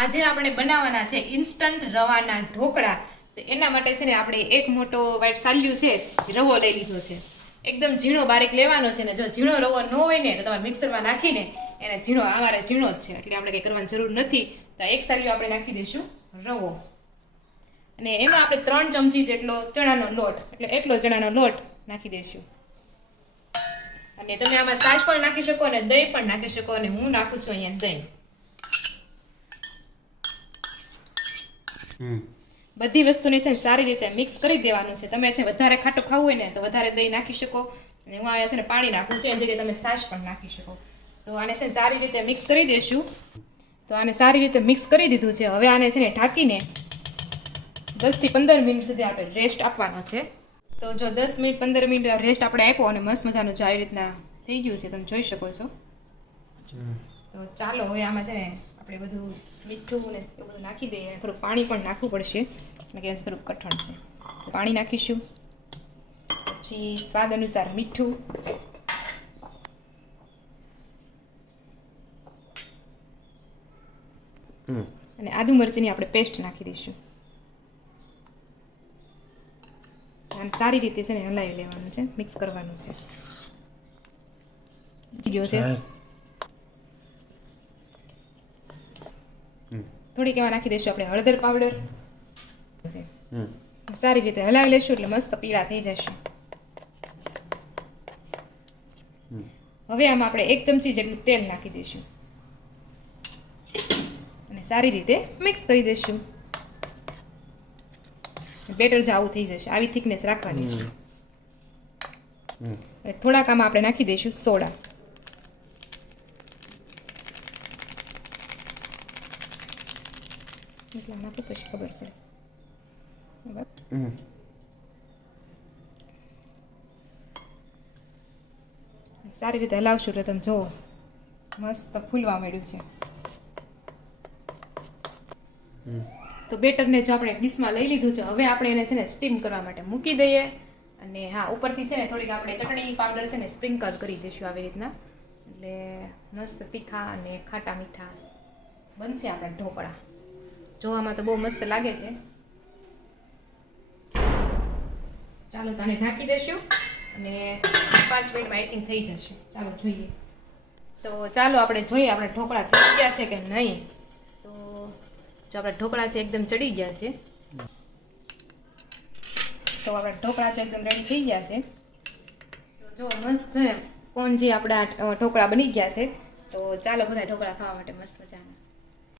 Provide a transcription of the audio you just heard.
આજે આપણે બનાવવાના છે ઇન્સ્ટન્ટ રવાના ઢોકળા. તો એના માટે છે ને આપણે એક મોટો વ્હાઈટ સાલ્યું છે રવો લઈ લીધો છે. એકદમ ઝીણો બારીક લેવાનો છે ને જો ઝીણો રવો ન હોય ને તો તમે મિક્સરમાં નાખીને એને ઝીણો અમારે ઝીણો જ છે એટલે આપણે કંઈ કરવાની જરૂર નથી. તો એક સાલ્યું આપણે નાખી દઈશું રવો અને એમાં આપણે 3 ચમચી જેટલો ચણાનો લોટ એટલે એટલો ચણાનો લોટ નાખી દઈશું. અને તમે આમાં છાશ પણ નાખી શકો અને દહીં પણ નાખી શકો અને હું નાખું છું અહીંયા દહીં. બધી વસ્તુને છે સારી રીતે મિક્સ કરી દેવાનું છે. તમે છે વધારે ખાટું ખાવું હોય ને તો વધારે દહીં નાખી શકો અને હું અહીંયા છે ને પાણી નાખું છું એની જગ્યાએ તમે છાશ પણ નાખી શકો. તો આને છે સારી રીતે મિક્સ કરી દઈશું. તો આને સારી રીતે મિક્સ કરી દીધું છે. હવે આને છે ને ઢાંકીને 10 થી 15 મિનિટ સુધી આપણે રેસ્ટ આપવાનો છે. તો જો 10 મિનિટ 15 મિનિટ રેસ્ટ આપણે આપ્યો અને મસ્ત મજાનું જો આવી રીતના થઈ ગયું છે તમે જોઈ શકો છો. તો ચાલો હવે આમાં છે ને આપણે બધું મીઠું ને એવું બધું નાખી દઈએ. થોડું પાણી પણ નાખવું પડશે કારણ કે થોડું કઠણ છે. તો પાણી નાખીશું, પછી સ્વાદ અનુસાર મીઠું, અને આદુ મરચીની આપણે પેસ્ટ નાખી દઈશું. અને સારી રીતે છે ને હલાવી લેવાનું છે, મિક્સ કરવાનું છે. થોડીક એમાં નાખી દઈશું આપણે હળદર પાવડર. સારી રીતે હલાવી લેશું એટલે મસ્ત પીળા થઈ જશે. હવે આમાં આપણે 1 ચમચી જેટલું તેલ નાખી દઈશું અને સારી રીતે મિક્સ કરી દઈશું. બેટર જ આવું થઈ જશે, આવી થિકનેસ રાખવાની છે. થોડાક આમાં આપણે નાખી દઈશું સોડા. એટલા નાખું પછી ખબર પડે. સારી રીતે હલાવશું એટલે તમે જુઓ મસ્ત ફૂલવા માંડ્યું છે. તો બેટરને જો આપણે ડીશમાં લઈ લીધું છે. હવે આપણે એને છે ને સ્ટીમ કરવા માટે મૂકી દઈએ. અને હા, ઉપરથી છે ને થોડીક આપણે ચટણી પાવડર છે ને સ્પ્રિંકલ કરી દઈશું આવી રીતના. એટલે મસ્ત તીખા અને ખાટા મીઠા બનશે આપણા ઢોકળા. જોવામાં તો બહુ મસ્ત લાગે છે. ચાલો તો આને ઢાંકી દઈશું અને 5 મિનિટમાં આઈ થિંક થઈ જશે. ચાલો જોઈએ. તો ચાલો આપણે જોઈએ આપણા ઢોકળા થઈ ગયા છે કે નહીં. તો જો આપણા ઢોકળા છે એકદમ ચડી ગયા છે. તો આપણા ઢોકળા છે એકદમ રેડી થઈ ગયા છે. તો જો મસ્ત સ્પોન્જી આપણા ઢોકળા બની ગયા છે. તો ચાલો બધા ઢોકળા ખાવા માટે મસ્ત મજાના.